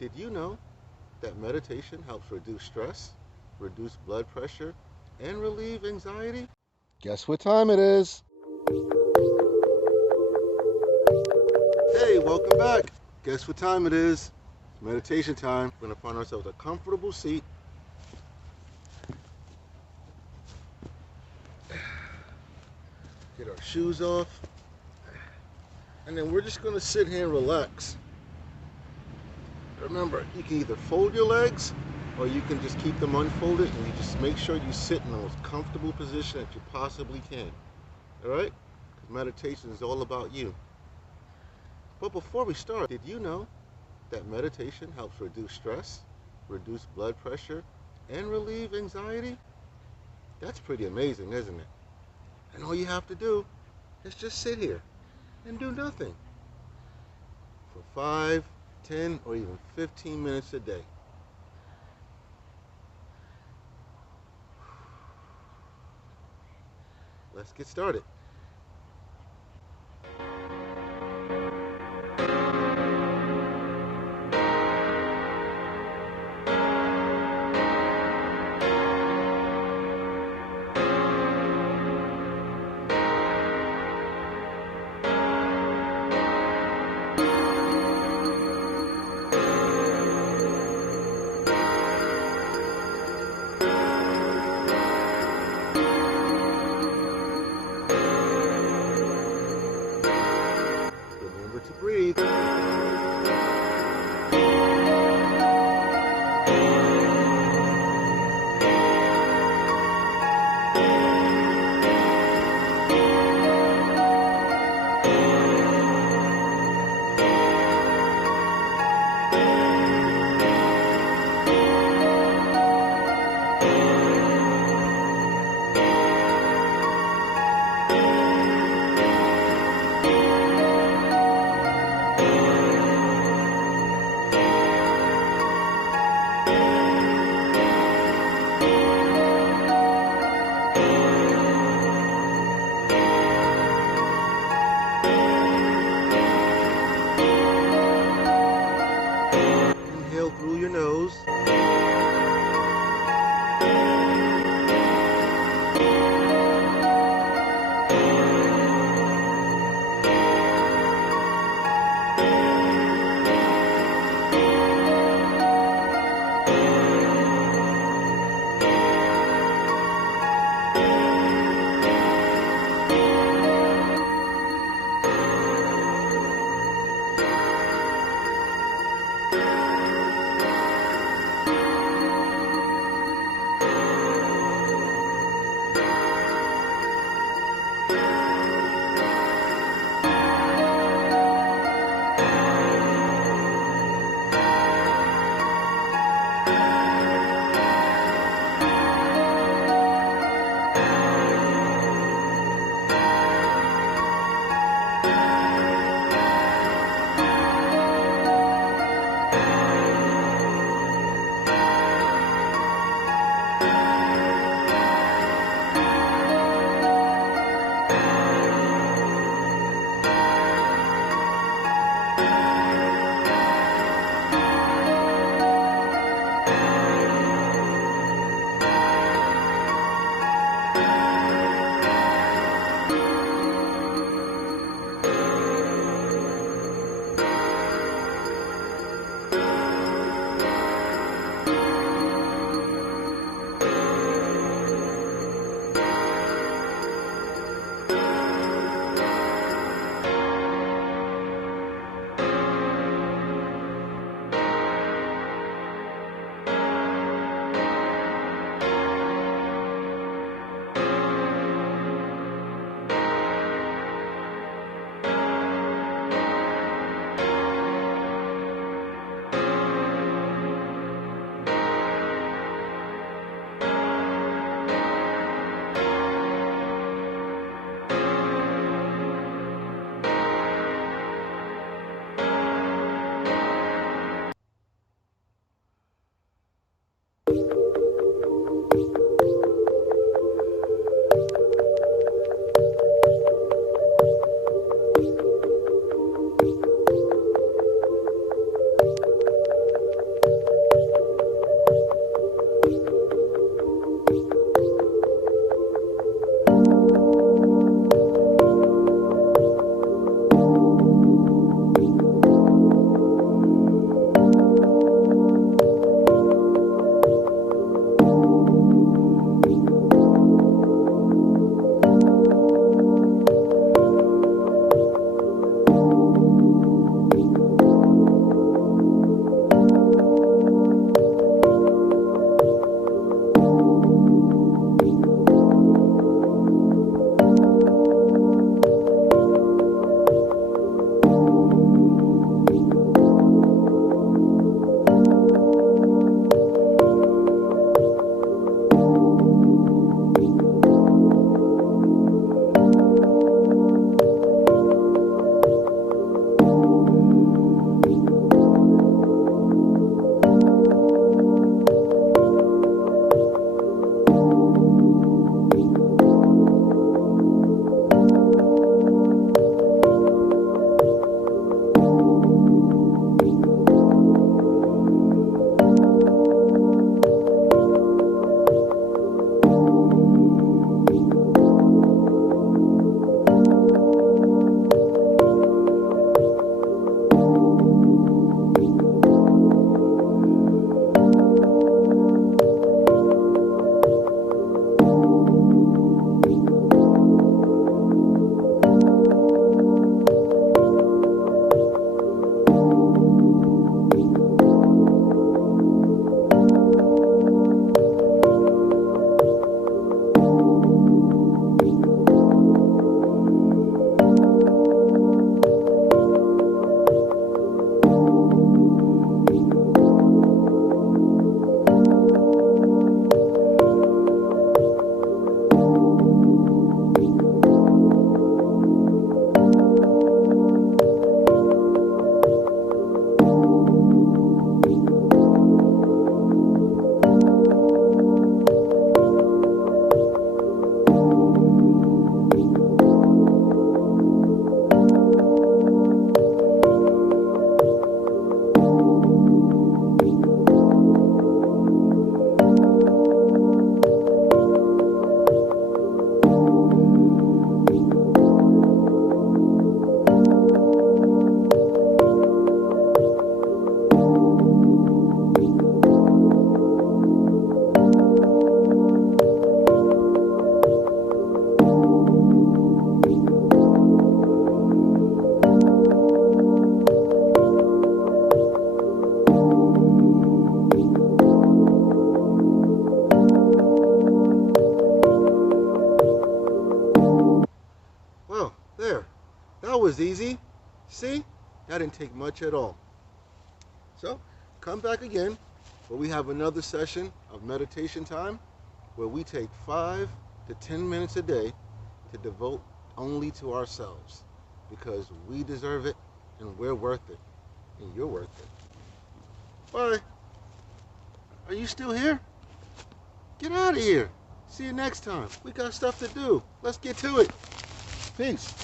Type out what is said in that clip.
Did you know that meditation helps reduce stress, reduce blood pressure, and relieve anxiety? Guess what time it is? Hey, welcome back. Guess what time it is? It's meditation time. We're going to find ourselves a comfortable seat. Get our shoes off. And then we're just going to sit here and relax. Remember, you can either fold your legs or you can just keep them unfolded, and you just make sure you sit in the most comfortable position that you possibly can. All right? Because meditation is all about you. But before we start, did you know that meditation helps reduce stress, reduce blood pressure, and relieve anxiety? That's pretty amazing, isn't it? And all you have to do is just sit here and do nothing for 5, 10, or even 15 minutes a day. Let's get started. Remember to breathe. Inhale through your nose. was easy. See? That didn't take much at all. So, come back again where we have another session of meditation time where we take 5 to 10 minutes a day to devote only to ourselves because we deserve it and we're worth it and you're worth it. Bye. Are you still here? Get out of here. See you next time. We got stuff to do. Let's get to it. Peace.